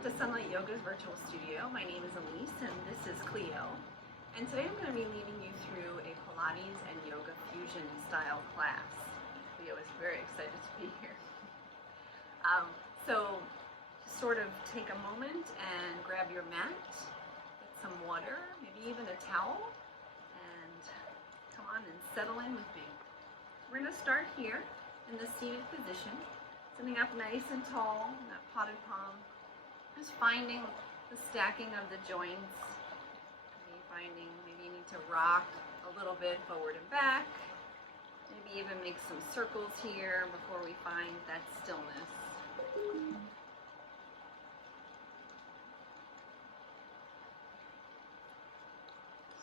back to Sunlight Yoga's virtual studio. My name is Elise and this is Cleo. And today I'm going to be leading you through a Pilates and yoga fusion style class. Cleo is very excited to be here. So sort of take a moment and grab your mat, get some water, maybe even a towel, and come on and settle in with me. We're going to start here in the seated position, sitting up nice and tall in that potted palm. Just finding the stacking of the joints. Maybe you need to rock a little bit forward and back. Maybe even make some circles here before we find that stillness.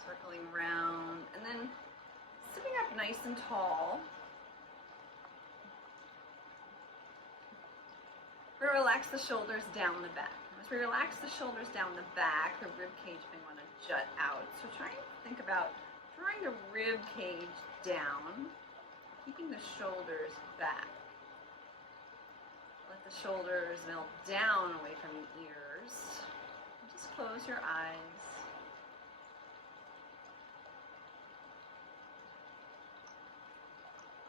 Circling around and then sitting up nice and tall. We relax the shoulders down the back. As we relax the shoulders down the back, the rib cage may want to jut out. So try and think about drawing the rib cage down, keeping the shoulders back. Let the shoulders melt down away from the ears. Just close your eyes.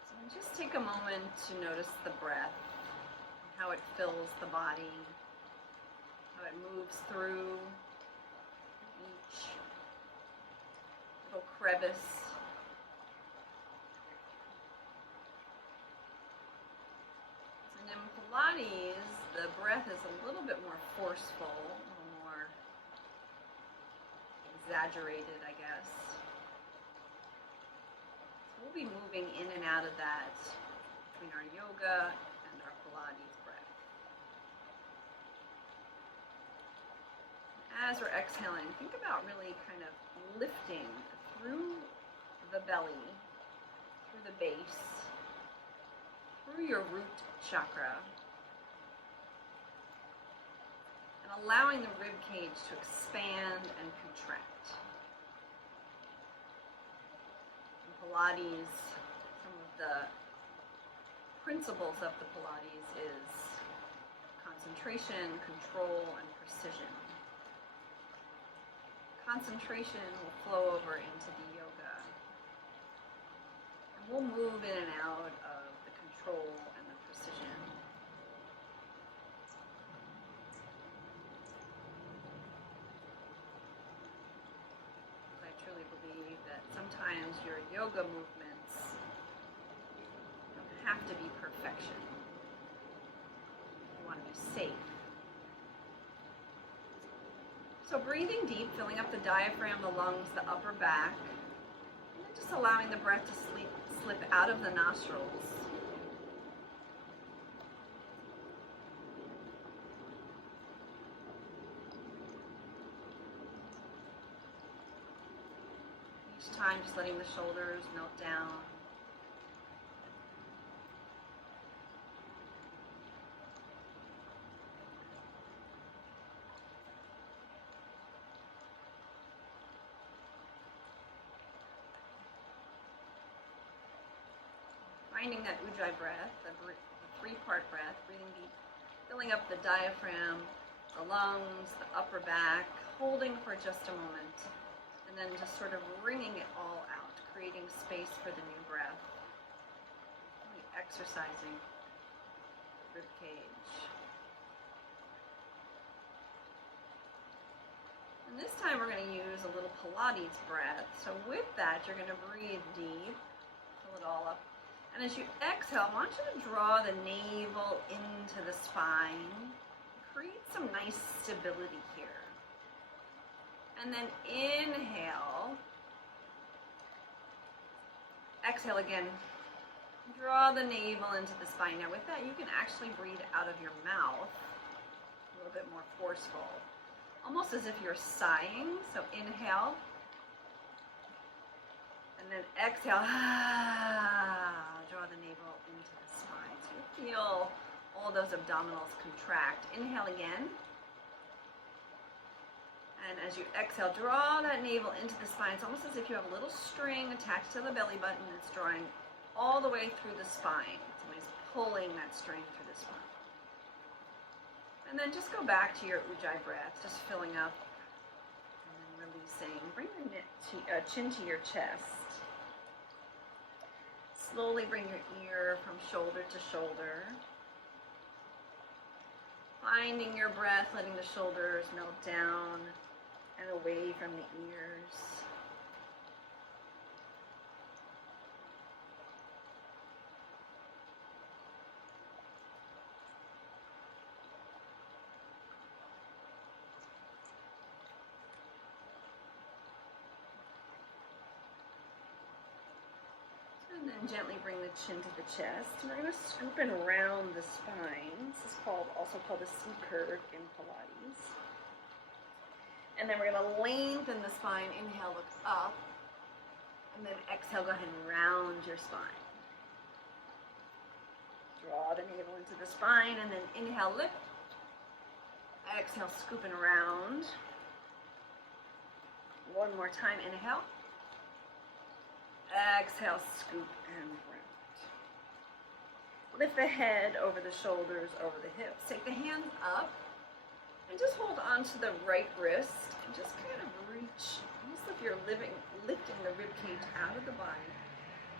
So just take a moment to notice the breath. How it fills the body, how it moves through each little crevice. And in Pilates, the breath is a little bit more forceful, a little more exaggerated, I guess. So we'll be moving in and out of that between our yoga and our Pilates breath. As we're exhaling, think about really kind of lifting through the belly, through the base, through your root chakra, and allowing the rib cage to expand and contract. In Pilates, some of the principles of the Pilates is concentration, control, and precision. Concentration will flow over into the yoga. And we'll move in and out of the control and the precision. I truly believe that sometimes your yoga movements don't have to be perfection. You want to be safe. So breathing deep, filling up the diaphragm, the lungs, the upper back, and then just allowing the breath to slip out of the nostrils. Each time just letting the shoulders melt down. Finding that ujjayi breath, the three-part breath, breathing deep, filling up the diaphragm, the lungs, the upper back, holding for just a moment, and then just sort of wringing it all out, creating space for the new breath. Really exercising the rib cage. And this time we're going to use a little Pilates breath. So with that, you're going to breathe deep, fill it all up. And as you exhale, I want you to draw the navel into the spine. Create some nice stability here. And then inhale. Exhale again. Draw the navel into the spine. Now with that, you can actually breathe out of your mouth. A little bit more forceful. Almost as if you're sighing. So inhale. And then exhale. Draw the navel into the spine. So you feel all those abdominals contract. Inhale again. And as you exhale, draw that navel into the spine. It's almost as if you have a little string attached to the belly button that's drawing all the way through the spine. Somebody's pulling that string through the spine. And then just go back to your ujjayi breath, just filling up and then releasing. Bring your chin to your chest. Slowly bring your ear from shoulder to shoulder. Finding your breath, letting the shoulders melt down and away from the ears. And then gently bring the chin to the chest. And we're going to scoop and round the spine. This is also called a C curve in Pilates. And then we're going to lengthen the spine. Inhale, look up. And then exhale, go ahead and round your spine. Draw the navel into the spine. And then inhale, lift. Exhale, scoop and round. One more time, inhale. Exhale, scoop and round. Lift the head over the shoulders, over the hips. Take the hands up and just hold on to the right wrist and just kind of reach, almost like you're lifting the rib cage out of the body.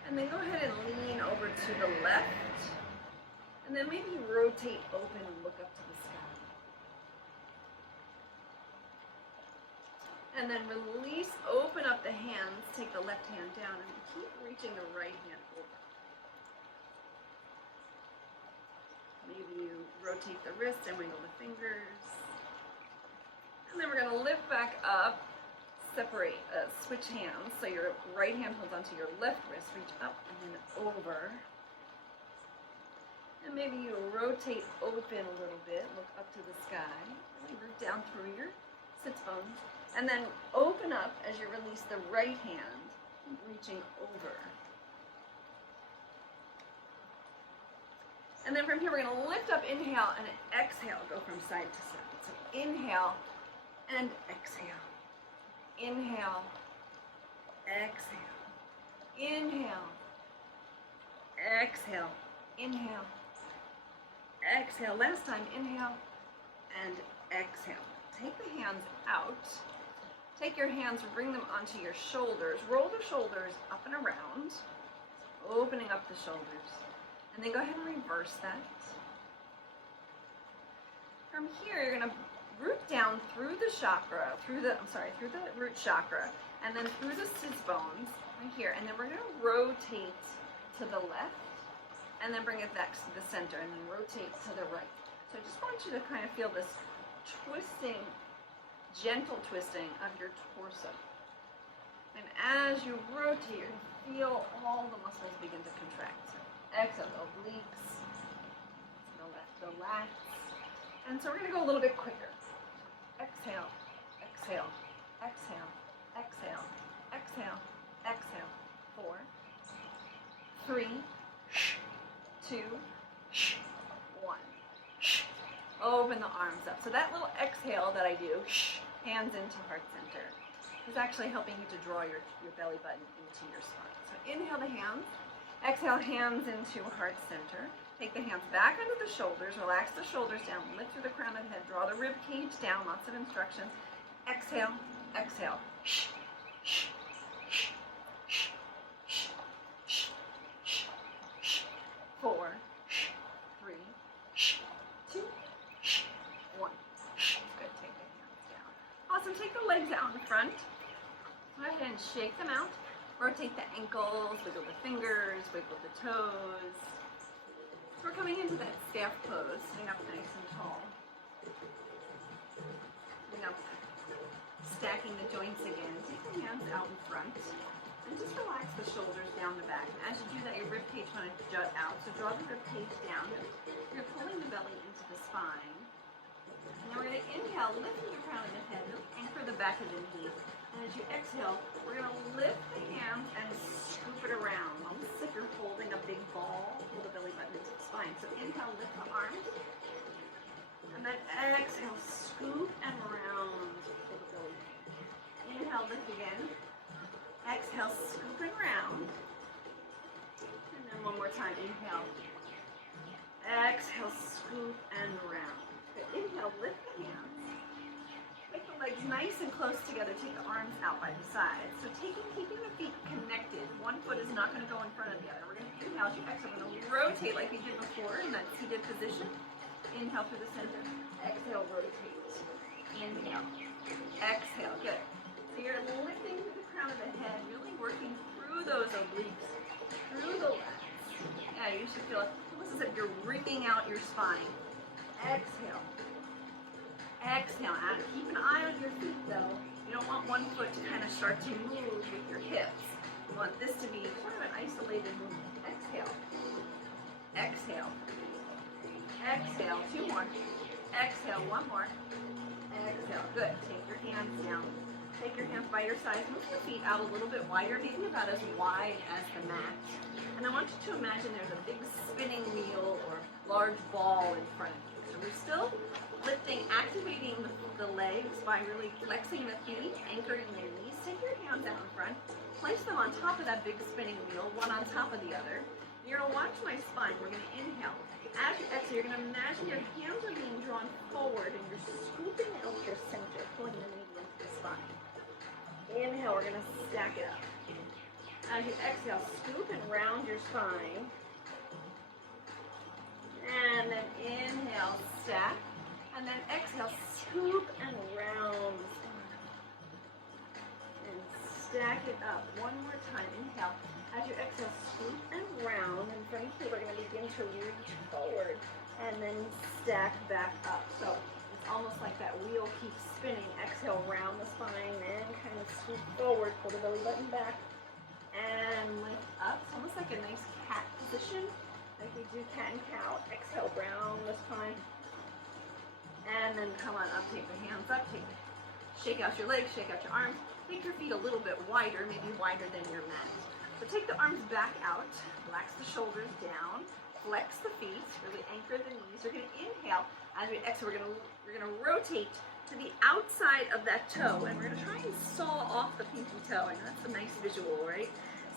And then go ahead and lean over to the left. And then maybe rotate open and look up to the sky. And then release, open up the hands, take the left hand down, and keep reaching the right hand over. Maybe you rotate the wrist and wiggle the fingers. And then we're going to lift back up, separate, switch hands. So your right hand holds onto your left wrist, reach up and then over. And maybe you rotate open a little bit, look up to the sky, really root down through your sits bones. And then open up as you release the right hand, reaching over. And then from here, we're going to lift up, inhale, and exhale, go from side to side. So inhale and exhale. Inhale, exhale. Inhale, exhale. Inhale, exhale. Last time, inhale and exhale. Take the hands out. Take your hands and bring them onto your shoulders. Roll the shoulders up and around, opening up the shoulders. And then go ahead and reverse that. From here, you're going to root down through the chakra, through the root chakra, and then through the sits bones right here. And then we're going to rotate to the left, and then bring it back to the center, and then rotate to the right. So I just want you to kind of feel this twisting, gentle twisting of your torso. And as you rotate, you're going to feel all the muscles begin to contract. So exhale, obliques, the left, the lats. And so we're going to go a little bit quicker. Exhale, exhale, exhale, exhale, exhale, exhale. 4, 3, 2, 1. Open the arms up. So that little exhale that I do, hands into heart center, is actually helping you to draw your belly button into your spine. So inhale the hands, exhale hands into heart center. Take the hands back under the shoulders, relax the shoulders down, lift through the crown of the head, draw the rib cage down, lots of instructions. Exhale, exhale. 4, 3, 2, 1. Good, take the hands down. Awesome, take the legs out in front. Go ahead and shake them out. Rotate the ankles, wiggle the fingers, wiggle the toes. So we're coming into that staff pose, sitting up nice and tall. Sitting up, stacking the joints again. Take the hands out in front. And just relax the shoulders down the back. And as you do that, your rib cage want to jut out. So draw the rib cage down. You're pulling the belly into the spine. And then we're going to inhale, lift the crown of the head, anchor the back of the knee. And as you exhale, we're going to lift the hands and scoop it around. Almost as if you're holding a big ball, pull the belly button into the spine. So inhale, lift the arms. And then exhale, scoop and round. Pull the belly. Inhale, lift again. Exhale, scoop and round. And then one more time, inhale. Exhale, scoop and round. Good. Inhale, lift the hands. Make the legs nice and close together. Take the arms out by the sides. So keeping the feet connected. One foot is not going to go in front of the other. We're going to inhale as you exhale. We're going to rotate like we did before in that seated position. Inhale through the center. Exhale, rotate. Inhale. Exhale. Good. So you're lifting through the crown of the head, really working through those obliques, through the lats. Yeah, you should feel almost as if you're wringing out your spine. Exhale. Exhale out. Keep an eye on your feet though. You don't want one foot to kind of start to move with your hips. You want this to be sort of an isolated movement. Exhale. Exhale. Exhale. Two more. Exhale. One more. Exhale. Good. Take your hands down. Take your hands by your sides. Move your feet out a little bit wider, maybe about as wide as the mat. And I want you to imagine there's a big spinning wheel or large ball in front of you. So we're still lifting, activating the legs by really flexing the feet, anchoring the knees. Take your hands out in front, place them on top of that big spinning wheel, one on top of the other. You're going to watch my spine. We're going to inhale. As you exhale, you're going to imagine your hands are being drawn forward and you're scooping out your center, pulling the knee into the spine. Inhale, we're going to stack it up. As you exhale, scoop and round your spine. And then inhale, stack. And then exhale, scoop and round the spine. And stack it up. One more time. Inhale. As you exhale, scoop and round. And from here, we're going to begin to reach forward. And then stack back up. So it's almost like that wheel keeps spinning. Exhale, round the spine. Then kind of scoop forward. Pull the belly button back. And lift up. It's almost like a nice cat position. Like we do cat and cow. Exhale, round the spine. And then come on up, take the hands up, shake out your legs, shake out your arms. Make your feet a little bit wider, maybe wider than your mat. But take the arms back out, relax the shoulders down, flex the feet, really anchor the knees. You're gonna inhale. As we exhale, we're gonna rotate to the outside of that toe, and we're gonna try and saw off the pinky toe. And that's a nice visual, right?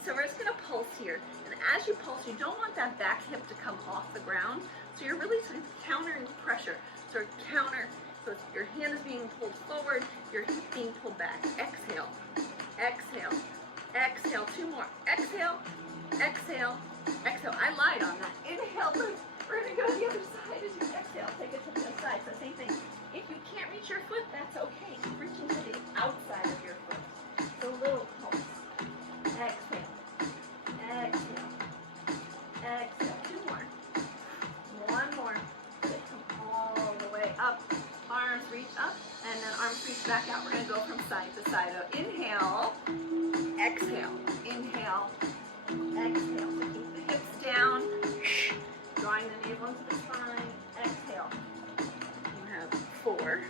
So we're just gonna pulse here. And as you pulse, you don't want that back hip to come off the ground. So you're really sort of countering pressure. So counter, so your hand is being pulled forward, your hip being pulled back. Exhale, exhale, exhale. Two more. Exhale, exhale, exhale. I lied on that. Inhale, lift. We're gonna go to the other side as you exhale. Take it to the other side. So same thing. If you can't reach your foot, that's okay. Keep reaching to the outside of your foot. So a little pulse. Exhale, exhale, exhale. Two more. One more. All the way up. Arms reach up, and then arms reach back out. We're going to go from side to side. So inhale, exhale, inhale, exhale. So keep the hips down, drawing the navel into the spine. Exhale. You have 4,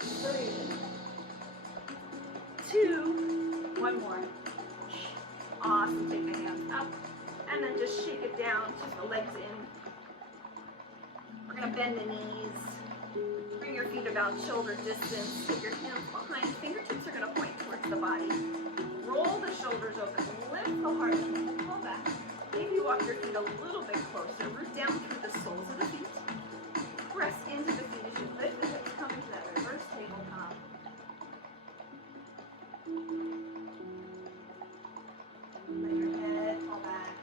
3, 2, one more. Awesome. Take the hands up, and then just shake it down. Just the legs in. We're going to bend the knees, bring your feet about shoulder distance, take your hands behind, fingertips are going to point towards the body. Roll the shoulders open, lift the heart, pull back. Maybe walk your feet a little bit closer, root down through the soles of the feet. Press into the feet as you lift the hips, come into that reverse tabletop. Let your head fall back.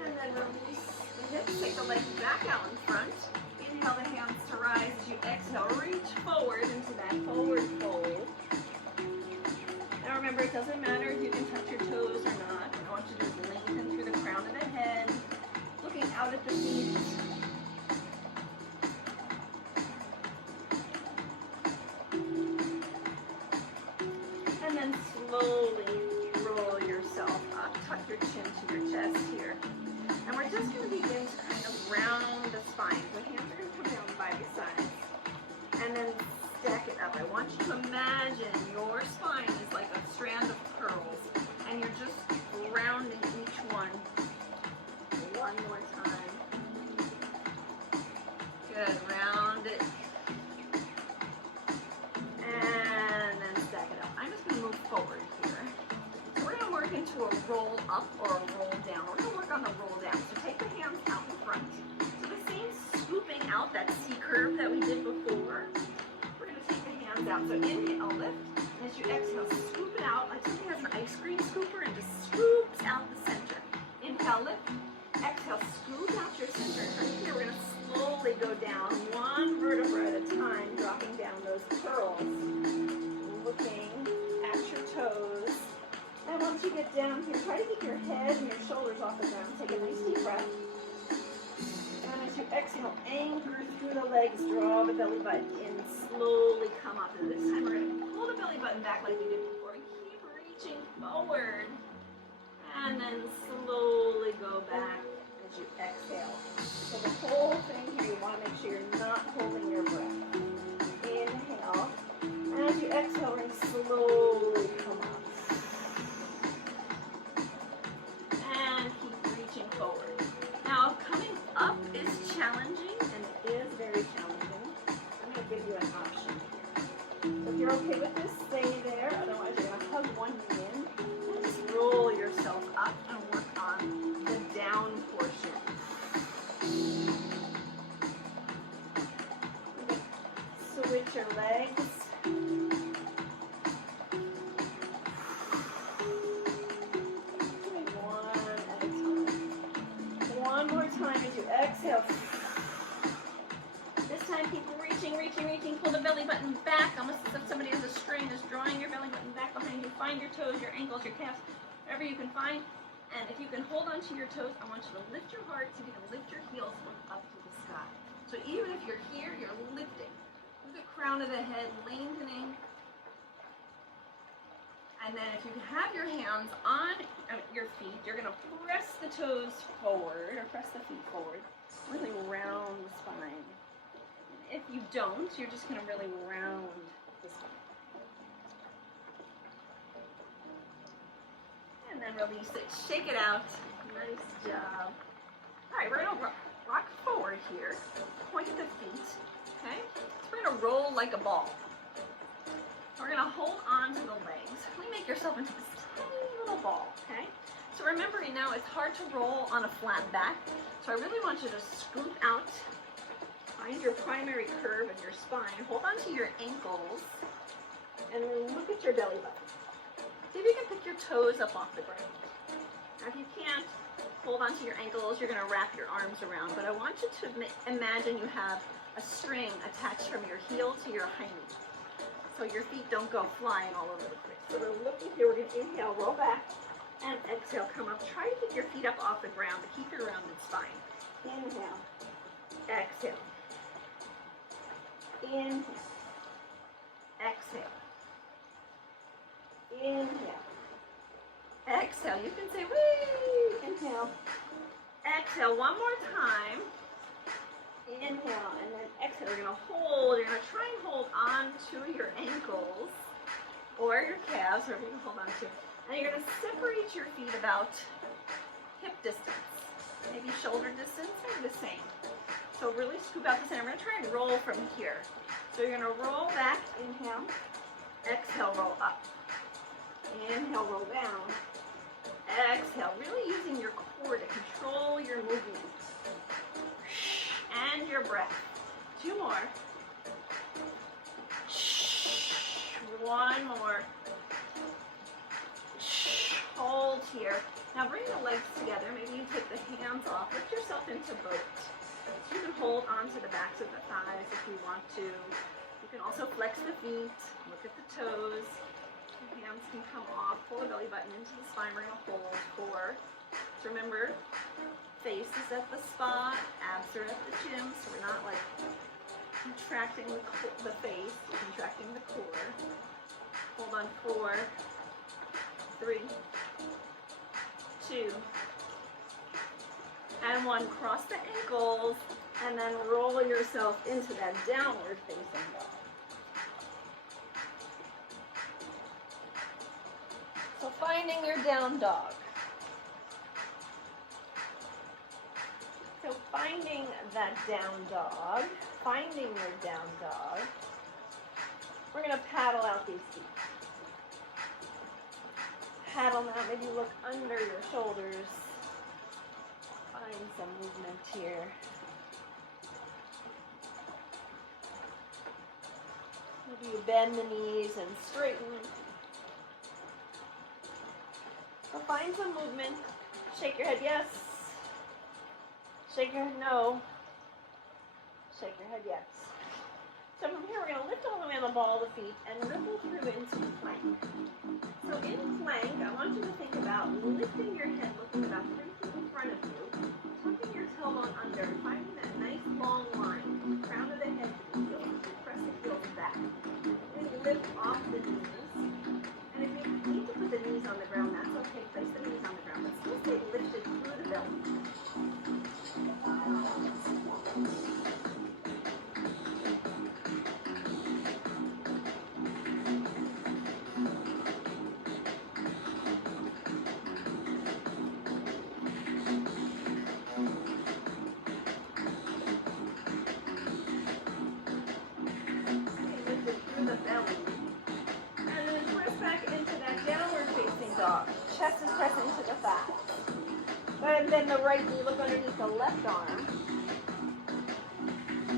And then release the hips, take the legs back out in front. Inhale the hands to rise as you exhale. Reach forward into that forward fold. Now remember, it doesn't matter if you can touch your toes or not. I want you to just lengthen through the crown of the head, looking out at the feet. And then slowly roll yourself up. Tuck your chin to your chest here. And we're just going to begin to kind of round the spine. The hands are going to come down by your sides. And then stack it up. I want you to imagine your spine is like a strand of pearls. And you're just rounding each one. One more time. Good. Round it. And then stack it up. I'm just going to move forward here. So we're going to work into a a roll up or a roll down. We're going to work on the roll down. So take the hands out in front. So the same scooping out, that C curve that we did before. We're going to take the hands out. So inhale, lift. And as you exhale, scoop it out like somebody has an ice cream scooper and just scoops out the center. Inhale, lift. Exhale, scoop out your center. From here, we're going to slowly go down one vertebra at a time, dropping down those curls. Looking at your toes. And once you get down here, try to keep your head and your shoulders off the ground. Take a nice deep breath. And as you exhale, anchor through the legs, draw the belly button in, slowly come up. And this time we're going to pull the belly button back like we did before. Keep reaching forward. And then slowly go back as you exhale. So the whole thing here, you want to make sure you're not holding your breath. Inhale. And as you exhale, we're going to slowly come up. And keep reaching forward. Now, coming up is challenging, and it is very challenging. I'm going to give you an option here. So if you're okay with this, stay there. Otherwise, you're going to hug one knee in. And just roll yourself up and work on the down portion. Switch your legs. One more time as you exhale. This time keep reaching. Pull the belly button back, almost as if somebody has a string, just drawing your belly button back behind you. Find your toes, your ankles, your calves, wherever you can find. And if you can hold onto your toes, I want you to lift your heart so you can lift your heels up to the sky. So even if you're here, you're lifting. The crown of the head lengthening. And then if you have your hands on your feet, you're going to press the toes forward, or press the feet forward. Really round the spine. And if you don't, you're just going to really round the spine. And then release it. Shake it out. Nice job. All right, we're going to rock forward here. Point the feet. Okay? So we're going to roll like a ball. We're going to hold on to the legs. Really make yourself into this tiny little ball, okay? So remembering now, it's hard to roll on a flat back. So I really want you to scoop out, find your primary curve in your spine, hold on to your ankles, and then look at your belly button. See if you can pick your toes up off the ground. Now if you can't, hold on to your ankles. You're going to wrap your arms around. But I want you to imagine you have a string attached from your heel to your hind knee. So your feet don't go flying all over the place. So we're looking here, we're going to inhale, roll back, and exhale, come up. Try to get your feet up off the ground to keep your rounded spine. Inhale, exhale, inhale, exhale, inhale, exhale. You can say, wee, inhale, exhale, one more time. Inhale, and then exhale. You're going to hold. You're going to try and hold on to your ankles or your calves, wherever you can hold on to. And you're going to separate your feet about hip distance, maybe shoulder distance, maybe the same. So really scoop out the center. I'm going to try and roll from here. So you're going to roll back, inhale, exhale, roll up. Inhale, roll down. Exhale, really using your core to control your movement. And your breath. Two more. One more. Hold here. Now bring the legs together. Maybe you take the hands off. Lift yourself into boat. You can hold onto the backs of the thighs if you want to. You can also flex the feet. Look at the toes. Your hands can come off. Pull the belly button into the spine. We're going to hold for. So remember, face is at the spot, abs are at the gym, so we're not like contracting the face, we're contracting the core. Hold on, 4, 3, 2, and 1. Cross the ankles, and then roll yourself into that downward facing dog. So finding your down dog. So finding that down dog, we're going to paddle out these feet. Paddle settle now. Maybe look under your shoulders. Find some movement here. Maybe you bend the knees and straighten. So find some movement. Shake your head yes. Shake your head no. Shake your head yes. So from here, we're going to lift all the way on the ball of the feet and ripple through into plank. So in plank, I want you to think about lifting your head, looking about 3 feet in front of you, tucking your tailbone under, finding that nice long line, crown of the head to the heels, press the heels back. Then you lift off the knees, and if you need to put the knees on the ground, that's okay. Place the knees on the ground, but still stay lifted through the belly. Chest is pressing into the thigh. And then the right knee, look underneath the left arm.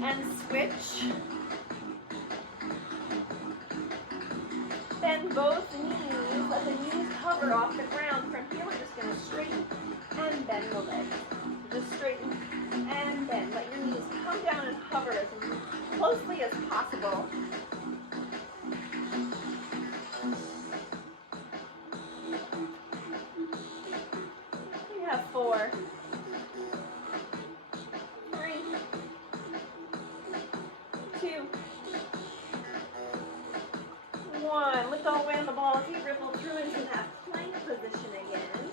And switch. Bend both knees. Let the knees hover off the ground. From here, we're just going to straighten and bend the legs. Just straighten and bend. Let your knees come down and hover as closely as possible. Have 4, 3, 2, 1. Lift all the way on the ball of feet, ripple through into that plank position again.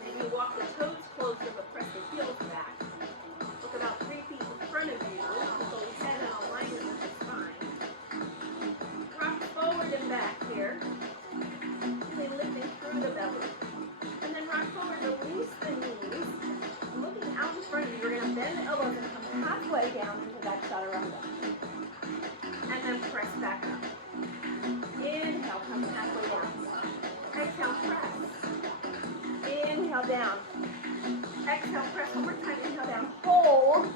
Maybe walk the toes closer, but press the heels back. Look about 3 feet in front of you. So head in alignment with the spine. Rock forward and back here. Really lifting through the belly. And then rock forward, release the knees. Looking out in front of you, you're going to bend the elbows and come halfway down into that chaturanga. And then press back up. Inhale, come halfway down. Exhale, press. Inhale, down. Exhale, press one more time. Inhale, down. Hold.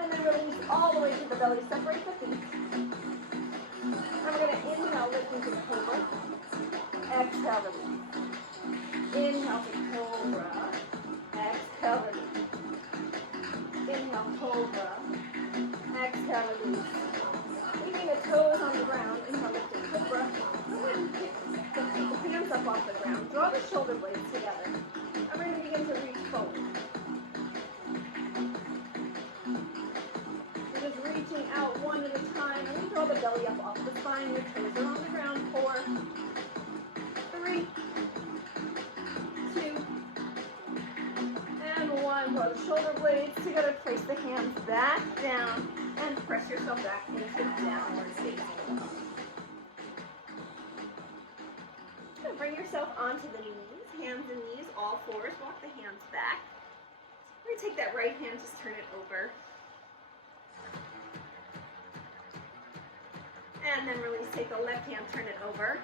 And then release all the way to the belly. Separate the feet. And we're going to inhale, lift into the cobra. Exhale, release. Inhale to cobra. Exhale, release. Inhale, cobra. Exhale, release. Leaving the toes on the ground. Inhale, lift to cobra. Go ahead and pick the hands up off the ground. Draw the shoulder blades together. And we're going to begin to reach forward. We're just reaching out one at a time. And we draw the belly up off the spine. Your toes are on the ground. 4, 3, 2, and 1. Draw the shoulder blades together. Place the hands back down and press yourself back into downward facing dog. Bring yourself onto the knees, hands and knees, all fours. Walk the hands back. We're going to take that right hand, just turn it over. And then release. Take the left hand, turn it over.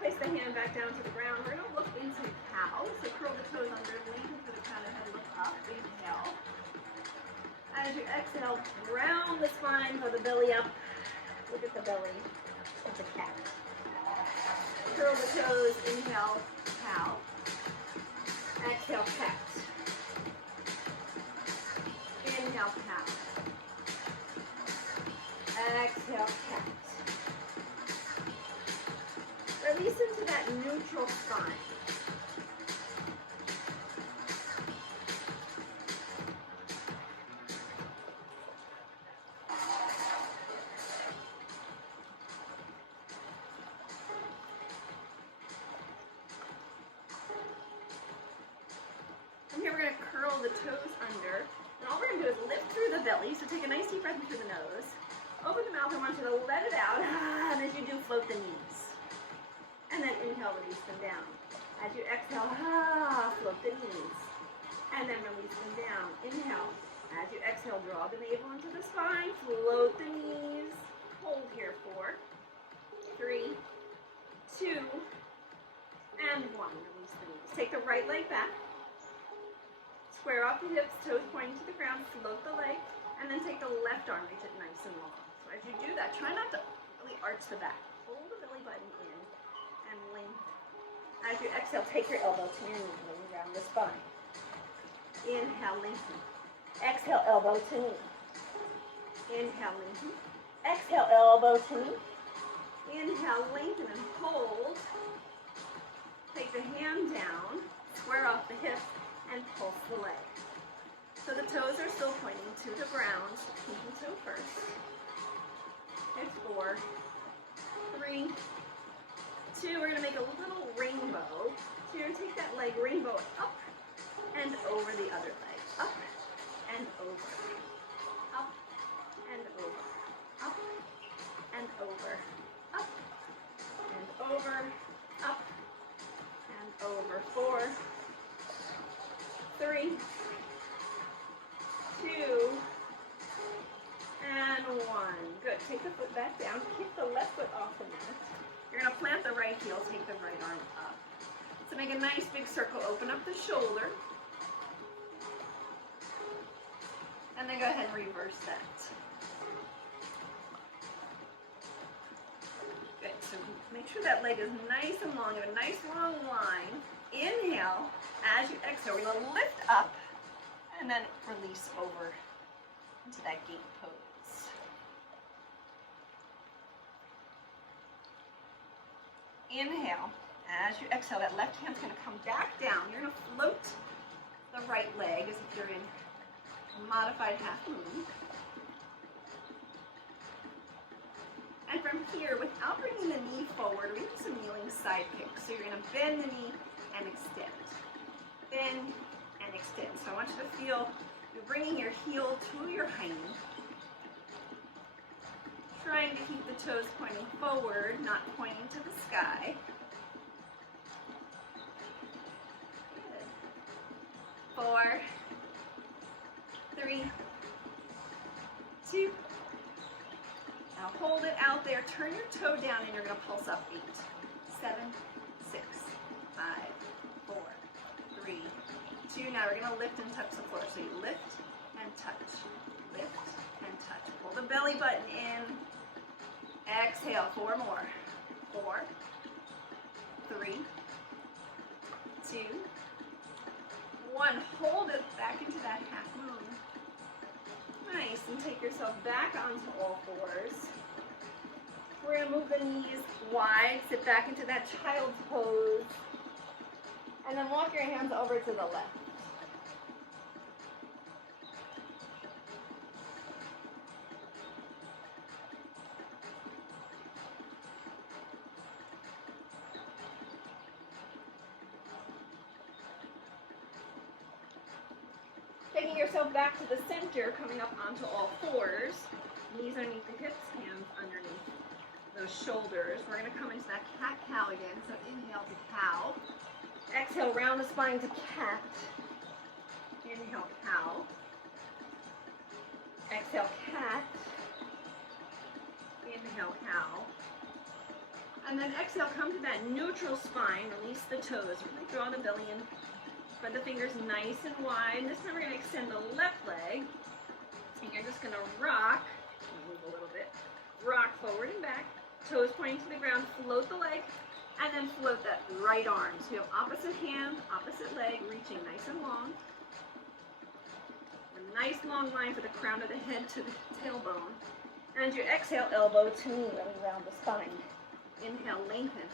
Place the hand back down to the ground. We're going to look into cow. So curl the toes under, lean into the crown of the head, look up, inhale. As you exhale, round the spine, draw the belly up. Look at the belly. It's a cat. Curl the toes, inhale, cow. Exhale, cat. Inhale, cow. Exhale, cat. Release into that neutral spine. From here, we're going to curl the toes under. And all we're going to do is lift through the belly. So take a nice deep breath into the nose. Open the mouth. I want you to let it out. And as you do, float the knees. And then inhale, release them down. As you exhale, float the knees. And then release them down. Inhale. As you exhale, draw the navel into the spine. Float the knees. Hold here. 4, 3, Take the right leg back. Square off the hips, toes pointing to the ground, float the leg, and then take the left arm, reach it nice and long. So as you do that, try not to really arch the back. Pull the belly button in and lengthen. As you exhale, take your elbow to your knee, moving around the spine. Inhale, lengthen. Exhale, elbow to knee. Inhale, lengthen. Exhale, elbow to knee. Inhale, lengthen and hold. Take the hand down, square off the hips, and pulse the leg. So the toes are still pointing to the ground. Pinky toe first. It's 4, 3, 2. We're going to make a little rainbow. So you're going to take that leg rainbow up and over the other leg. Up and over. Up and over. Up and over. Up and over. Up and over. 4, 3, 2, and 1. Good. Take the foot back down. Kick the left foot off the mat. You're going to plant the right heel. Take the right arm up. So make a nice big circle. Open up the shoulder. And then go ahead and reverse that. Good. So make sure that leg is nice and long. You have a nice long line. Inhale. As you exhale, we're going to lift up and then release over into that gate pose. Inhale. As you exhale, that left hand's going to come back down. You're going to float the right leg as if you're in a modified half moon. And from here, without bringing the knee forward, we're going to do some kneeling side kicks. So you're going to bend the knee and extend. Bend and extend. So I want you to feel you're bringing your heel to your hind. Trying to keep the toes pointing forward, not pointing to the sky. Good. 4, 3, 2. Now hold it out there. Turn your toe down and you're going to pulse up. 8, 7, 6, 5, 4, 3, 2. Now we're going to lift and touch the floor. So you lift and touch. Lift and touch. Pull the belly button in. Exhale. 4 more. 4, 3, 2, 1. Hold it back into that half moon. Nice. And take yourself back onto all fours. We're going to move the knees wide. Sit back into that child's pose. And then walk your hands over to the left. Taking yourself back to the center, coming up onto all fours. Knees underneath the hips, hands underneath those shoulders. We're going to come into that cat-cow again. So inhale to cow. Exhale, round the spine to cat. Inhale, cow. Exhale, cat. Inhale, cow. And then exhale, come to that neutral spine. Release the toes. Really draw the belly in. Spread the fingers nice and wide. This time we're going to extend the left leg. And you're just going to rock. Move a little bit. Rock forward and back. Toes pointing to the ground. Float the leg. And then float that right arm. So you have opposite hand, opposite leg, reaching nice and long. A nice long line for the crown of the head to the tailbone. And you exhale, elbow to knee, really round the spine. Inhale, lengthen.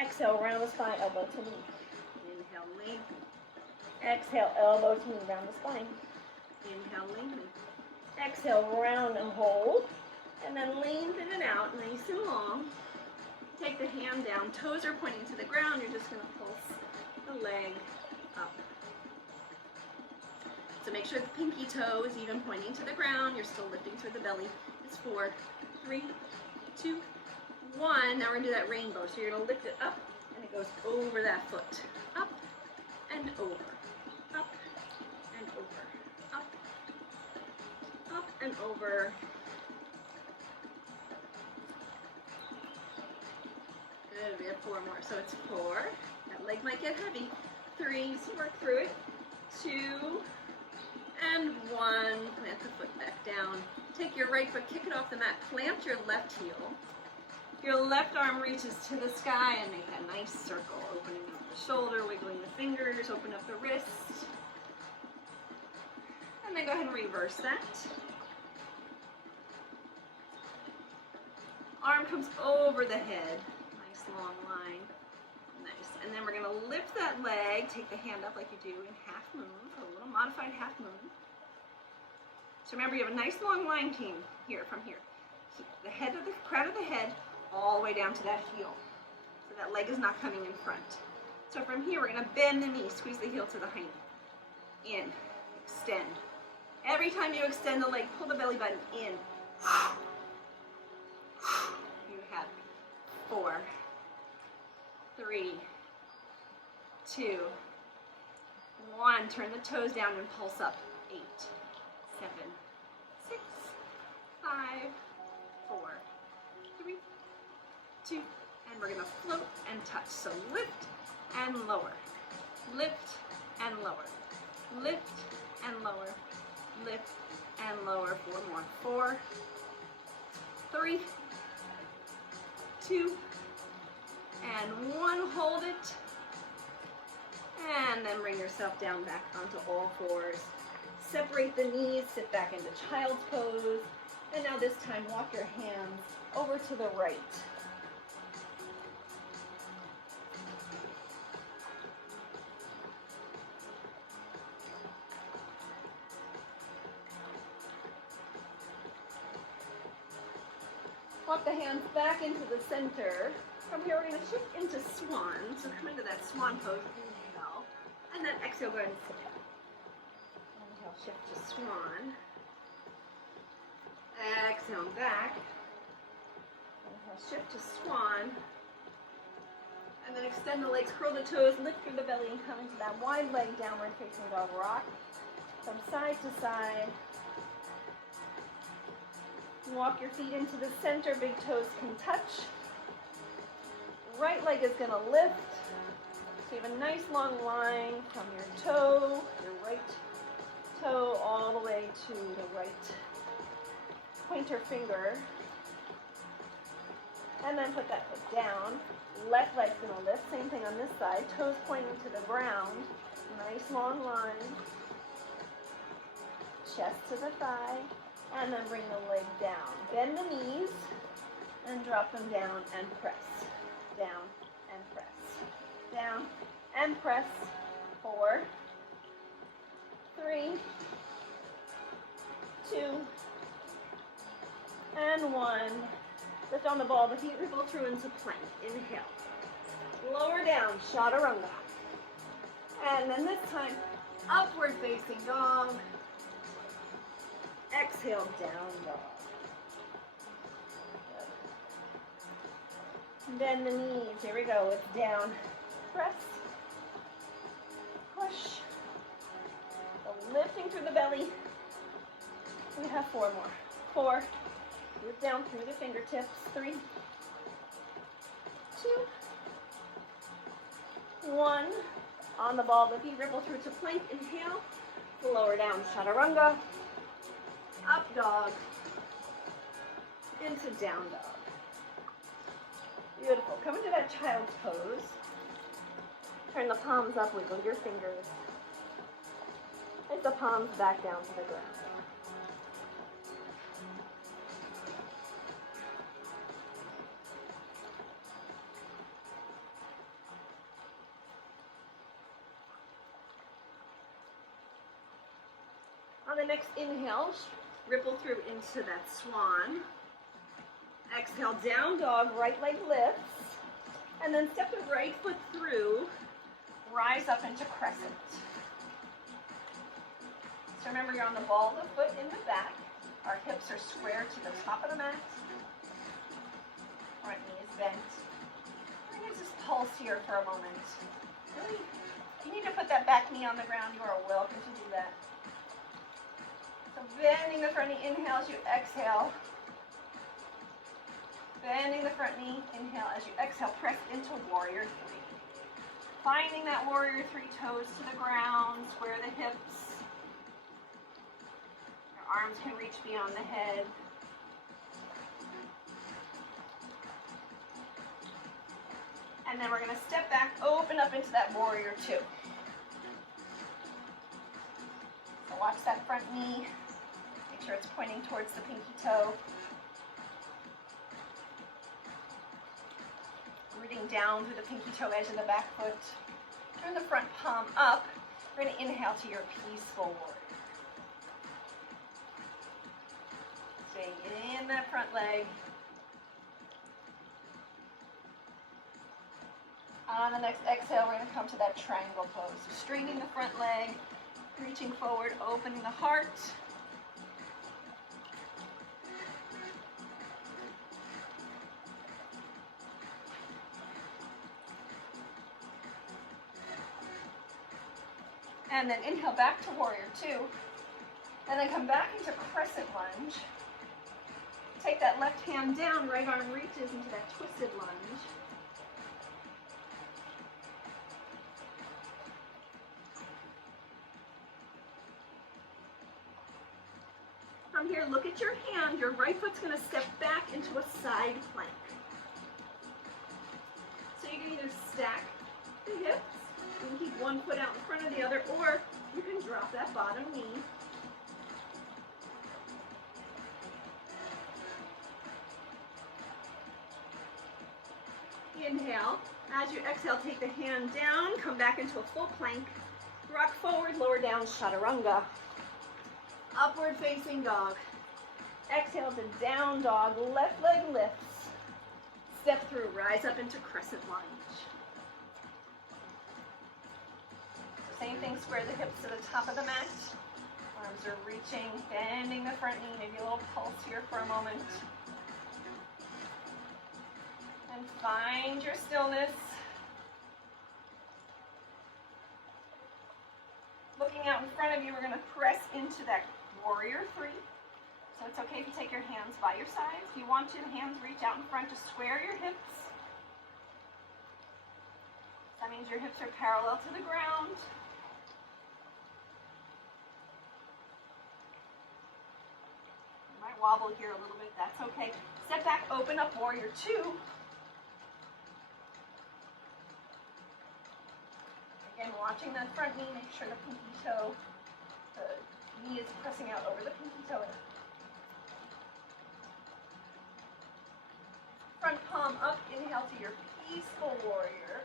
Exhale, round the spine, elbow to knee. Inhale, lengthen. Exhale, elbow to knee, round the spine. Inhale, lengthen. Exhale, round and hold. And then lengthen it out, nice and long. Take the hand down, toes are pointing to the ground. You're just going to pulse the leg up. So make sure the pinky toe is even pointing to the ground. You're still lifting toward the belly. It's 4, 3, 2, 1. Now we're going to do that rainbow. So you're going to lift it up, and it goes over that foot. Up and over. Up and over. Up. Up and over. Good, we have 4 more. So it's 4, that leg might get heavy. 3, so work through it. 2, and 1. Plant the foot back down. Take your right foot, kick it off the mat. Plant your left heel. Your left arm reaches to the sky and make that nice circle, opening up the shoulder, wiggling the fingers, open up the wrist. And then go ahead and reverse that. Arm comes over the head. Nice long line. Nice. And then we're going to lift that leg, take the hand up like you do in half moon, a little modified half moon. So remember, you have a nice long line team here, from here. The head of the crown of the head all the way down to that heel. So that leg is not coming in front. So from here, we're going to bend the knee, squeeze the heel to the hind. In, extend. Every time you extend the leg, pull the belly button in. You have 4, 3, 2, 1. Turn the toes down and pulse up. 8, 7, 6, 5, 4, 3, 2, and we're going to float and touch. So lift and lower, lift and lower, lift and lower, lift and lower. 4 more. 4, 3, 2, and 1. Hold it. And then bring yourself down back onto all fours. Separate the knees, sit back into child's pose. And now this time, walk your hands over to the right. Walk the hands back into the center. From here, we're going to shift into swan. So come into that swan pose. Inhale. And then exhale, go ahead and sit down. Inhale, shift to swan. Exhale, back. Inhale, shift to swan. And then extend the legs, curl the toes, lift through the belly, and come into that wide leg downward facing dog rock. From side to side. Walk your feet into the center, big toes can touch. Right leg is going to lift. So you have a nice long line from your toe, your right toe, all the way to the right pointer finger. And then put that foot down. Left leg's going to lift. Same thing on this side. Toes pointing to the ground. Nice long line. Chest to the thigh. And then bring the leg down. Bend the knees and drop them down and press. Down and press. Down and press. 4, 3, 2, and 1. Lift on the ball, the feet ripple through into plank. Inhale. Lower down, chaturanga. And then this time, upward facing dog. Exhale, down dog. Good. Bend the knees. Here we go. It's down. Press. Push. So lifting through the belly. We have 4 more. 4. Root down through the fingertips. 3, 2, 1. On the ball, the feet ripple through to plank. Inhale. Lower down, chaturanga. Up dog, into down dog. Beautiful. Come into that child's pose. Turn the palms up, wiggle your fingers. Take the palms back down to the ground. On the next inhale, ripple through into that swan. Exhale, down dog, right leg lifts. And then step the right foot through, rise up into crescent. So remember, you're on the ball of the foot in the back. Our hips are square to the top of the mat. Front knee is bent. We're going to just pulse here for a moment. Really, if you need to put that back knee on the ground, you are welcome to do that. So bending the front knee, inhale as you exhale. Bending the front knee, inhale as you exhale. Press into warrior 3. Finding that warrior three, toes to the ground, square the hips. Your arms can reach beyond the head. And then we're going to step back, open up into that warrior two. So watch that front knee. Make sure it's pointing towards the pinky toe. Rooting down through the pinky toe edge of the back foot. Turn the front palm up. We're going to inhale to your peaceful warrior. Staying in that front leg. On the next exhale, we're going to come to that triangle pose. So straightening the front leg, reaching forward, opening the heart. And then inhale back to warrior two. And then come back into crescent lunge. Take that left hand down, right arm reaches into that twisted lunge. From here, look at your hand. Your right foot's going to step back into a side plank. So you can either stack the hips, you can keep one foot out in front of the other, or you can drop that bottom knee. Inhale. As you exhale, take the hand down, come back into a full plank. Rock forward, lower down, chaturanga. Upward facing dog. Exhale to down dog, left leg lifts. Step through, rise up into crescent lunge. So same thing, square the hips to the top of the mat. Arms are reaching, bending the front knee, maybe a little pulse here for a moment. And find your stillness. Looking out in front of you, we're going to press into that warrior three. So it's okay if you take your hands by your sides. If you want to, the hands reach out in front to square your hips. That means your hips are parallel to the ground. You might wobble here a little bit, that's okay. Step back, open up warrior two. Again, watching that front knee, make sure the pinky toe, the knee is pressing out over the pinky toe. Front palm up, inhale to your peaceful warrior.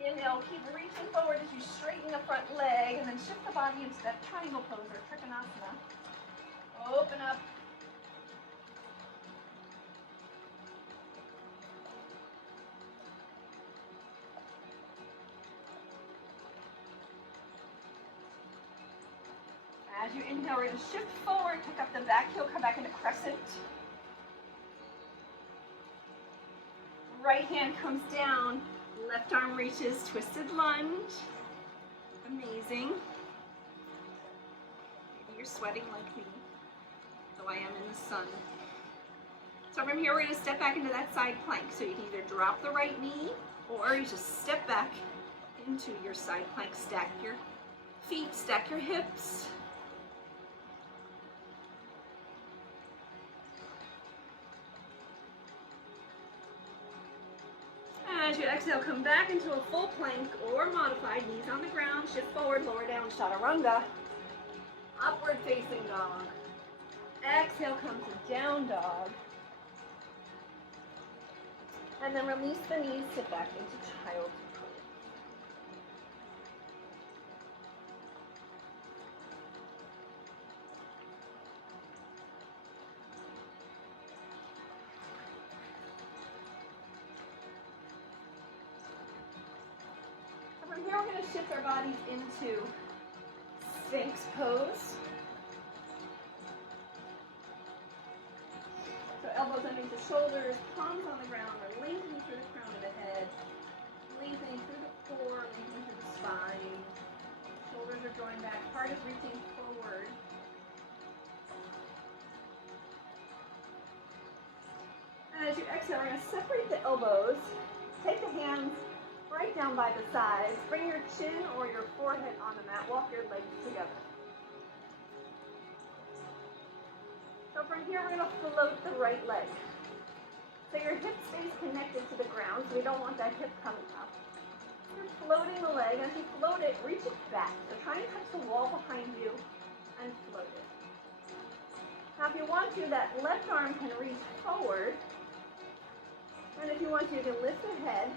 Inhale, keep reaching forward as you straighten the front leg and then shift the body into that triangle pose or trikonasana. Open up. As you inhale, we're going to shift forward, pick up the back heel, come back into crescent. Right hand comes down, left arm reaches, twisted lunge. Amazing. Maybe you're sweating like me, though I am in the sun. So from here, we're going to step back into that side plank. So you can either drop the right knee, or you just step back into your side plank. Stack your feet, stack your hips. As you exhale, come back into a full plank or modified, knees on the ground, shift forward, lower down, chaturanga. Upward facing dog. Exhale, come to down dog. And then release the knees, sit back into child's pose. From here, we're going to shift our bodies into Sphinx pose. So elbows underneath the shoulders, palms on the ground. We're lengthening through the crown of the head, lengthening through the core, lengthening through the spine. Shoulders are drawing back, heart is reaching forward. you exhale, we're going to separate the elbows. Take the hands right down by the sides. Bring your chin or your forehead on the mat. Walk your legs together. So from here, we're going to float the right leg. So your hip stays connected to the ground, so we don't want that hip coming up. You're floating the leg, and as you float it, reach it back. So try and touch the wall behind you and float it. Now if you want to, that left arm can reach forward. And if you want to, you can lift the head.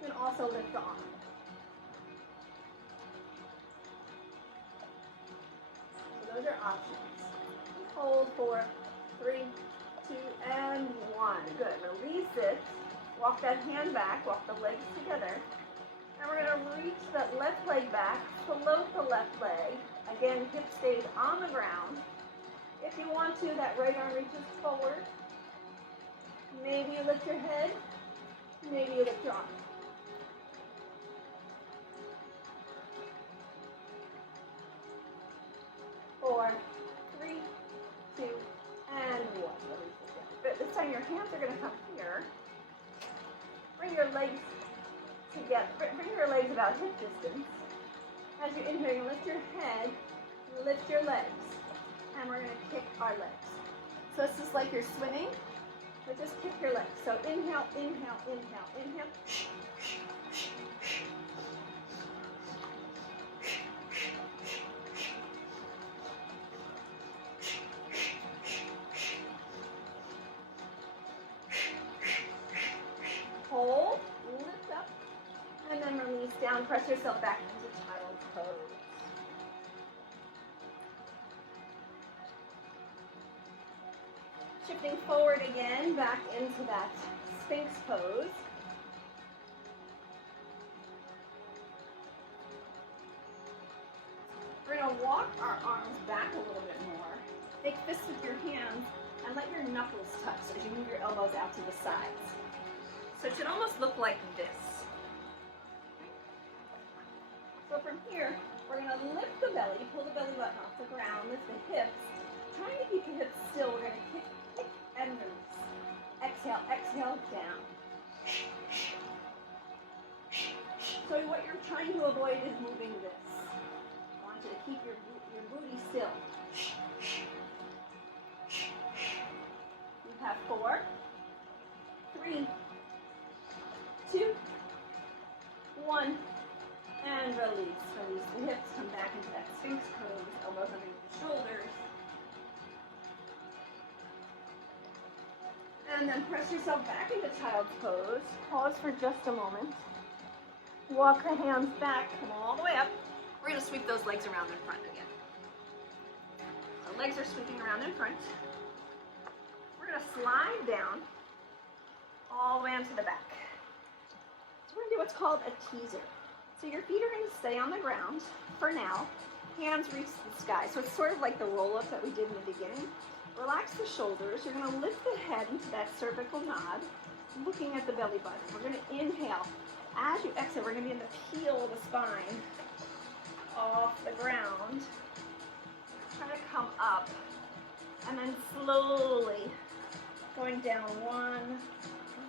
You can also lift the arm. So those are options. Hold for 3, 2, and 1. Good. Release it. Walk that hand back. Walk the legs together. And we're going to reach that left leg back. Float the left leg. Again, hip stays on the ground. If you want to, that right arm reaches forward. Maybe you lift your head. Maybe you lift your arm. Four, 3, 2, and 1. Good. This time your hands are going to come here. Bring your legs together. Bring your legs about hip distance. As you inhale, you lift your head, lift your legs, and we're going to kick our legs. So it's just like you're swimming, but just kick your legs. So inhale, inhale, inhale, inhale. Hold, lift up, and then release down. Press yourself back into child's pose. Shifting forward again, back into that Sphinx pose. We're going to walk our arms back a little bit more. Make fists with your hands and let your knuckles touch as you move your elbows out to the sides. So it should almost look like this. So from here, we're going to lift the belly, pull the belly button off the ground, lift the hips. Trying to keep your hips still, we're going to kick, kick, and release. Exhale, exhale, down. So what you're trying to avoid is moving this. I want you to keep your booty still. You have 4, 3, 2, 1, and release. Release the hips, come back into that Sphinx pose, elbows underneath the shoulders. And then press yourself back into child's pose. Pause for just a moment. Walk the hands back, come all the way up. We're going to sweep those legs around in front again. So legs are sweeping around in front. We're going to slide down all the way onto the back. So we're going to do what's called a teaser. So your feet are going to stay on the ground for now. Hands reach the sky. So it's sort of like the roll-up that we did in the beginning. Relax the shoulders. You're going to lift the head into that cervical nod, looking at the belly button. We're going to inhale. As you exhale, we're going to be in the peel of the spine off the ground. Try to come up. And then slowly going down one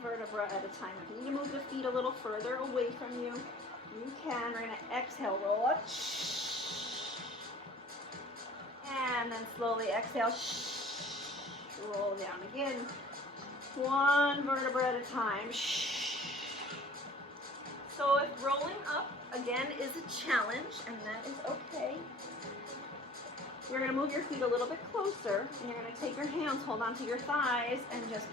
vertebra at a time. If you need to move the feet a little further away from you, you can. We're going to exhale, roll up. And then slowly exhale. Roll down again. One vertebra at a time. So if rolling up, again, is a challenge, and that is okay, you're going to move your feet a little bit closer, and you're going to take your hands, hold onto your thighs, and just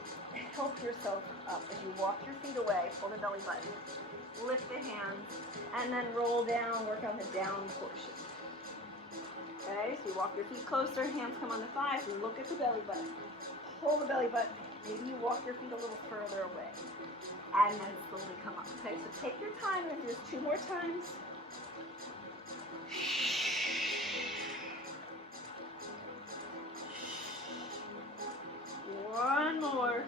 help yourself up as you walk your feet away. Pull the belly button, lift the hands, and then roll down, work on the down portion. Okay, so you walk your feet closer, hands come on the thighs, look at the belly button. Pull the belly button. Maybe you walk your feet a little further away. And then slowly come up. Okay, so take your time. We're going to do this 2 more times. One more.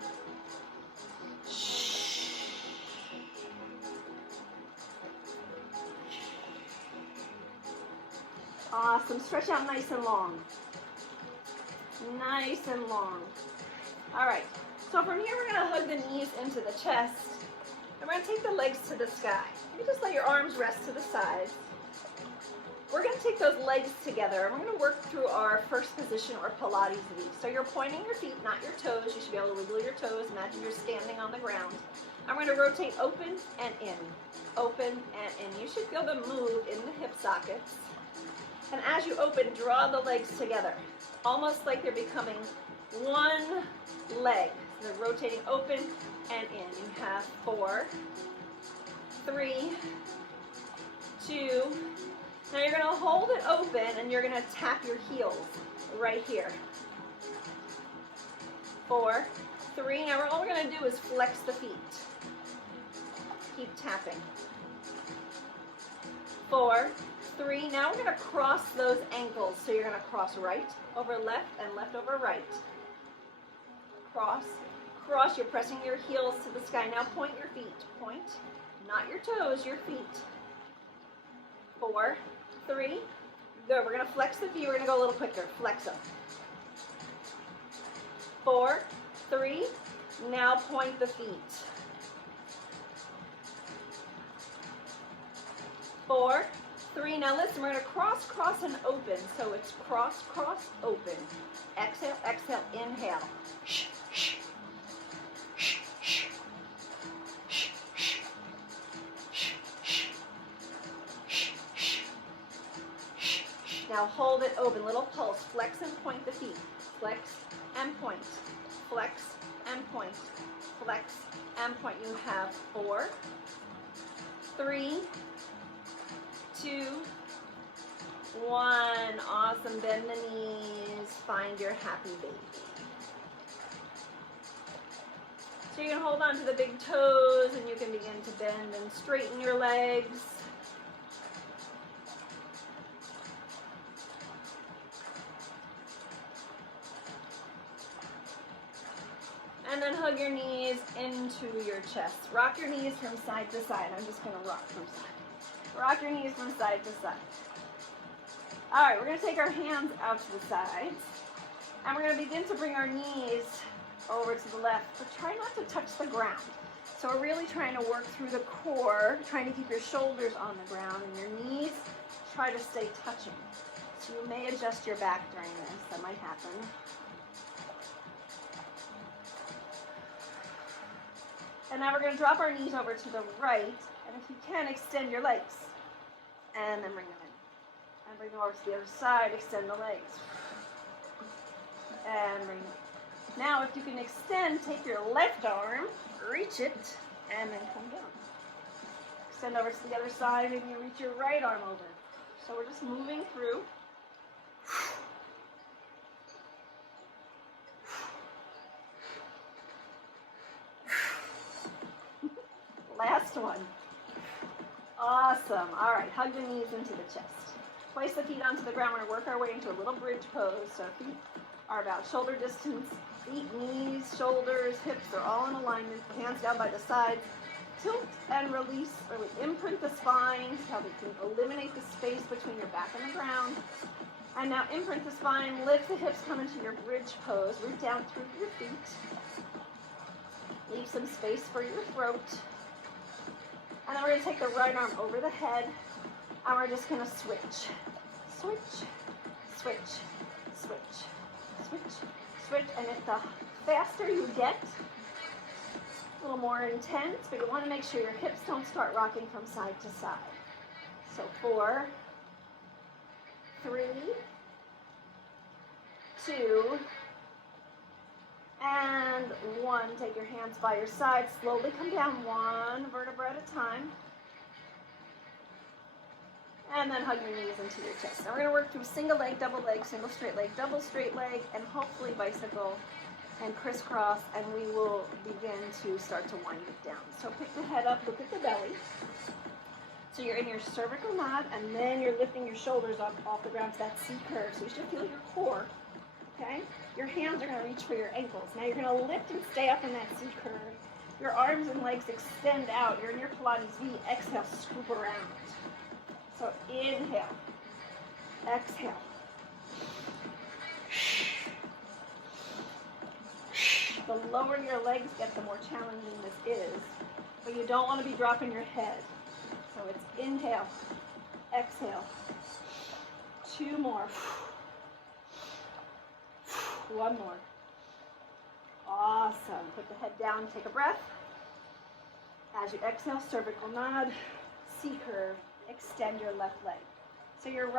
Awesome. Stretch out nice and long. Nice and long. All right. So from here, we're going to hug the knees into the chest. And we're going to take the legs to the sky. You just let your arms rest to the sides. We're going to take those legs together, and we're going to work through our first position, or Pilates V. So you're pointing your feet, not your toes. You should be able to wiggle your toes. Imagine you're standing on the ground. I'm going to rotate open and in, open and in. You should feel the move in the hip sockets. And as you open, draw the legs together, almost like they're becoming one leg. So they're rotating open and in. You have 4, 3, 2. Now you're going to hold it open, and you're going to tap your heels right here. 4, 3. Now all we're going to do is flex the feet. Keep tapping. 4, 3. Now we're going to cross those ankles. So you're going to cross right over left and left over right. Cross, cross. You're pressing your heels to the sky. Now point your feet. Point, not your toes, your feet. 4, 3. Good. We're going to flex the feet. We're going to go a little quicker. Flex them. 4, 3. Now point the feet. 4, 3. Now listen, we're going to cross, cross, and open. So it's cross, cross, open. Exhale, exhale, inhale. Shh, shh. Shh, shh. Shh, shh. Shh, shh. Shh, shh. Shh, shh. Now hold it open. Little pulse. Flex and point the feet. Flex and point. Flex and point. Flex and point. You have 4, 3, 2, 1. Awesome. Bend the knees. Find your happy baby. So you can hold on to the big toes, and you can begin to bend and straighten your legs. And then hug your knees into your chest. Rock your knees from side to side. I'm just going to rock from side. Rock your knees from side to side. All right, we're going to take our hands out to the sides. And we're going to begin to bring our knees over to the left. But try not to touch the ground. So we're really trying to work through the core, trying to keep your shoulders on the ground, and your knees try to stay touching. So you may adjust your back during this. That might happen. And now we're going to drop our knees over to the right, and if you can, extend your legs. And then bring them in. And bring them over to the other side, extend the legs. And bring them in. Now, if you can extend, take your left arm, reach it, and then come down. Extend over to the other side, and you reach your right arm over. So we're just moving through. Last one. Awesome. All right, hug the knees into the chest. Place the feet onto the ground. We're going to work our way into a little bridge pose. So feet are about shoulder distance. Feet, knees, shoulders, hips are all in alignment. Hands down by the sides. Tilt and release. Really imprint the spine. So how we can eliminate the space between your back and the ground. And now imprint the spine. Lift the hips. Come into your bridge pose. Root down through your feet. Leave some space for your throat. And then we're going to take the right arm over the head, and we're just going to switch. Switch, switch, switch, switch, switch. And if the faster you get, a little more intense, but you want to make sure your hips don't start rocking from side to side. So 4, 3, 2, and 1. Take your hands by your side. Slowly come down one vertebra at a time. And then hug your knees into your chest. Now we're going to work through single leg, single straight leg, double straight leg, and hopefully bicycle and crisscross, and we will begin to start to wind it down. So pick the head up, look at the belly. So you're in your cervical knot, and then you're lifting your shoulders up off the ground to that C curve. So you should feel your core. Okay? Your hands are going to reach for your ankles. Now you're going to lift and stay up in that C curve. Your arms and legs extend out. You're in your Pilates V. Exhale, scoop around. So inhale. Exhale. The lower your legs get, the more challenging this is. But you don't want to be dropping your head. So it's inhale, exhale. 2 more. 1 more. Awesome. Put the head down, take a breath. As you exhale, cervical nod, C curve, extend your left leg. So your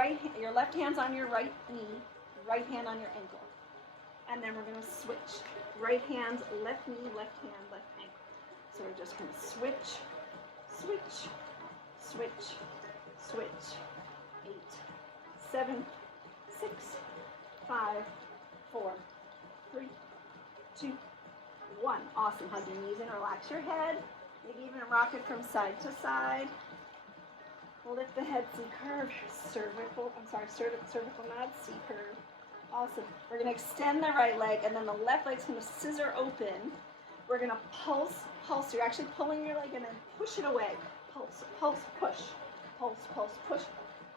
left hand's on your right knee, right hand on your ankle. And then we're going to switch. Right hand, left knee, left hand, left ankle. So we're just going to switch, switch, switch, switch. 8, 7, 6, 5, 4, 3, 2, 1. Awesome. Hug your knees and relax your head. Maybe even rock it from side to side. Lift the head, C curve, cervical nod, C curve. Awesome. We're going to extend the right leg, and then the left leg's going to scissor open. We're going to pulse. You're actually pulling your leg and then push it away. Pulse, pulse, push. Pulse, pulse, push.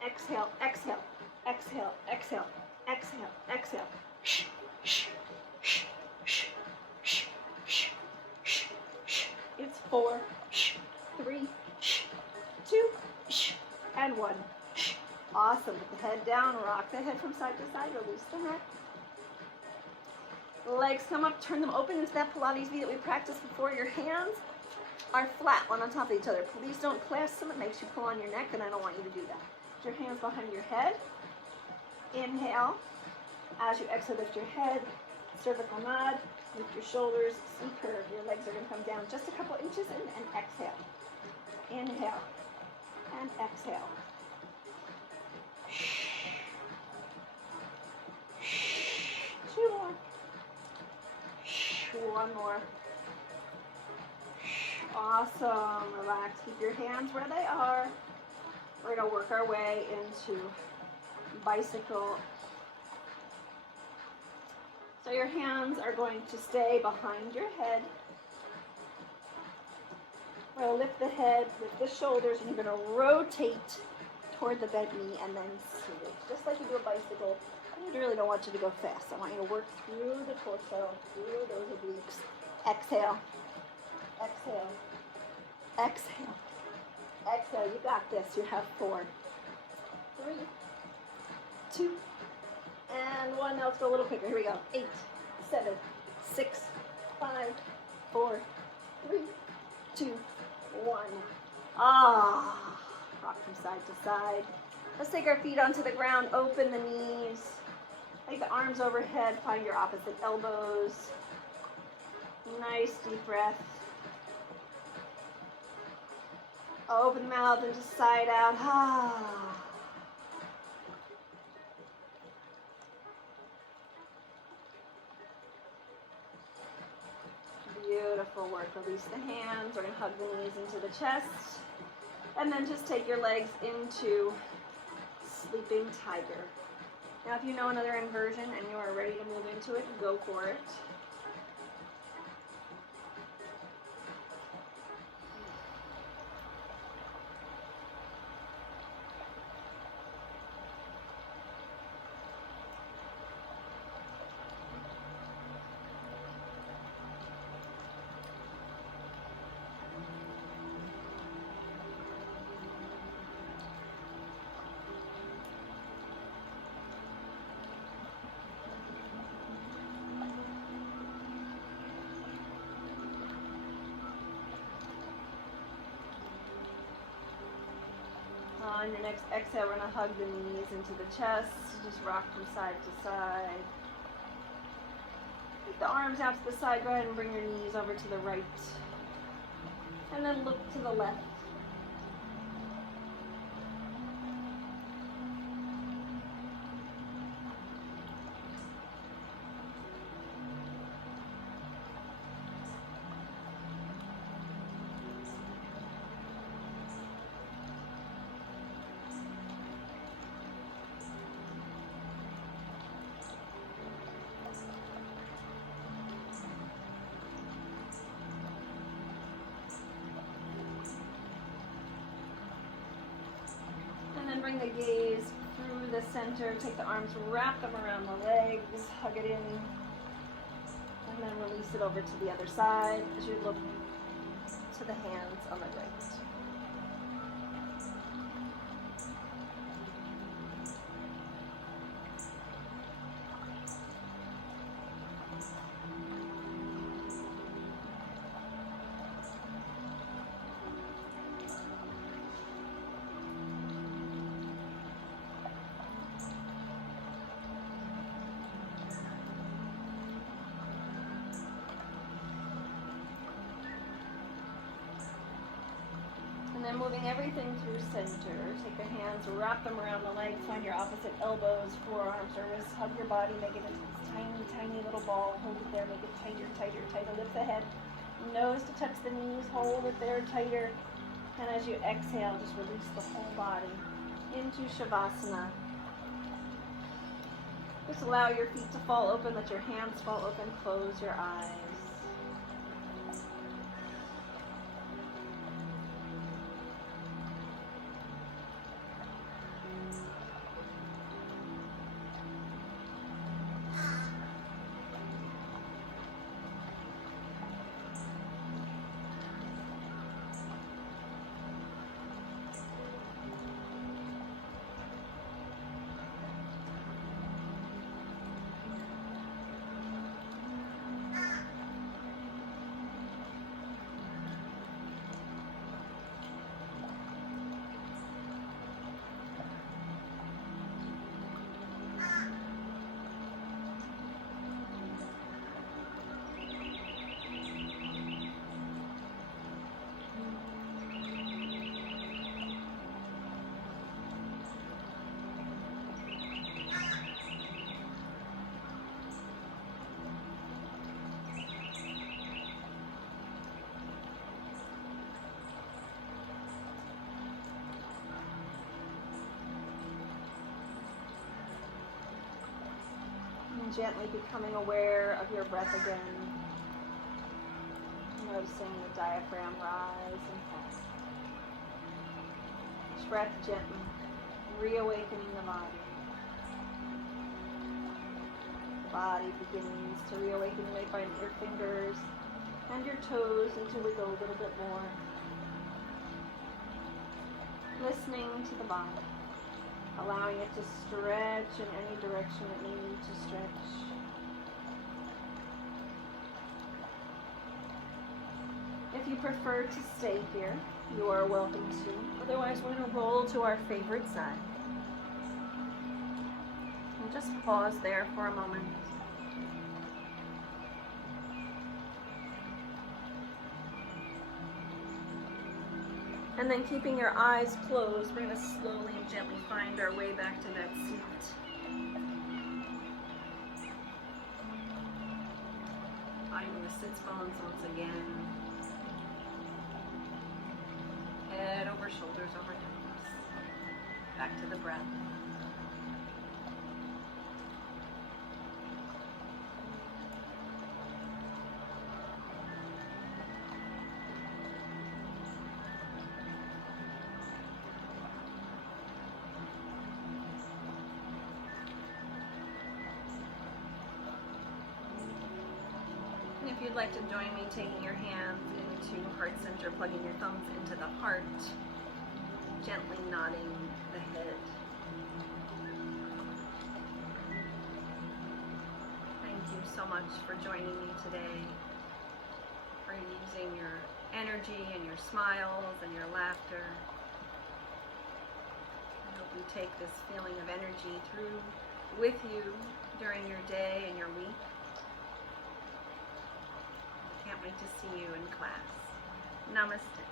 Exhale, exhale, exhale, exhale, exhale, exhale. Shh, shh, shh, shh, shh, shh, shh, shh. It's 4, 3, 2, and 1. Awesome. Put the head down, rock the head from side to side, release the neck. Legs come up, turn them open into that Pilates V that we practiced before. Your hands are flat, one on top of each other. Please don't clasp them. It makes you pull on your neck, and I don't want you to do that. Put your hands behind your head. Inhale. As you exhale, lift your head, cervical nod, lift your shoulders, C curve. Your legs are going to come down just a couple inches and exhale. Inhale and exhale. 2 more. 1 more. Awesome. Relax. Keep your hands where they are. We're going to work our way into bicycle. So your hands are going to stay behind your head. We're going to lift the head, lift the shoulders, and you're going to rotate toward the bent knee and then switch. Just like you do a bicycle. I really don't want you to go fast. I want you to work through the torso, through those obliques. Exhale. Exhale. Exhale. Exhale. You got this. You have 4, 3, 2, and 1. Now let's go a little quicker. Here we go. 8, 7, 6, 5, 4, 3, 2, 1. Rock from side to side. Let's take our feet onto the ground. Open the knees. Take the arms overhead. Find your opposite elbows. Nice deep breath. Open the mouth and just side out. Beautiful work. Release the hands. We're going to hug the knees into the chest. And then just take your legs into sleeping tiger. Now if you know another inversion and you are ready to move into it, go for it. On your next exhale, we're going to hug the knees into the chest. Just rock from side to side. Keep the arms out to the side. Go ahead and bring your knees over to the right. And then look to the left. Bring the gaze through the center. Take the arms, wrap them around the legs, hug it in. And then release it over to the other side as you look to the hands on the right. And then moving everything through center. Take the hands, wrap them around the legs, find your opposite elbows, forearms, or wrists. Hug your body, make it into this tiny, tiny little ball. Hold it there, make it tighter, tighter, tighter. Lift the head, nose to touch the knees, hold it there tighter. And as you exhale, just release the whole body into Shavasana. Just allow your feet to fall open, let your hands fall open, close your eyes. Gently becoming aware of your breath again. Noticing the diaphragm rise and fall. Each breath gently reawakening the body. The body begins to reawaken. You may find your fingers and your toes need to wiggle a little bit more. Listening to the body. Allowing it to stretch in any direction it may need to stretch. If you prefer to stay here, you are welcome to. Otherwise, we're going to roll to our favorite side. And just pause there for a moment. And then keeping your eyes closed, we're going to slowly and gently find our way back to that seat. Finding the sits bones once again. Head over shoulders over toes. Back to the breath. If you'd like to join me, taking your hands into heart center, plugging your thumbs into the heart, gently nodding the head. Thank you so much for joining me today, for using your energy and your smiles and your laughter. I hope you take this feeling of energy through with you during your day and your week. Can't wait to see you in class. Namaste.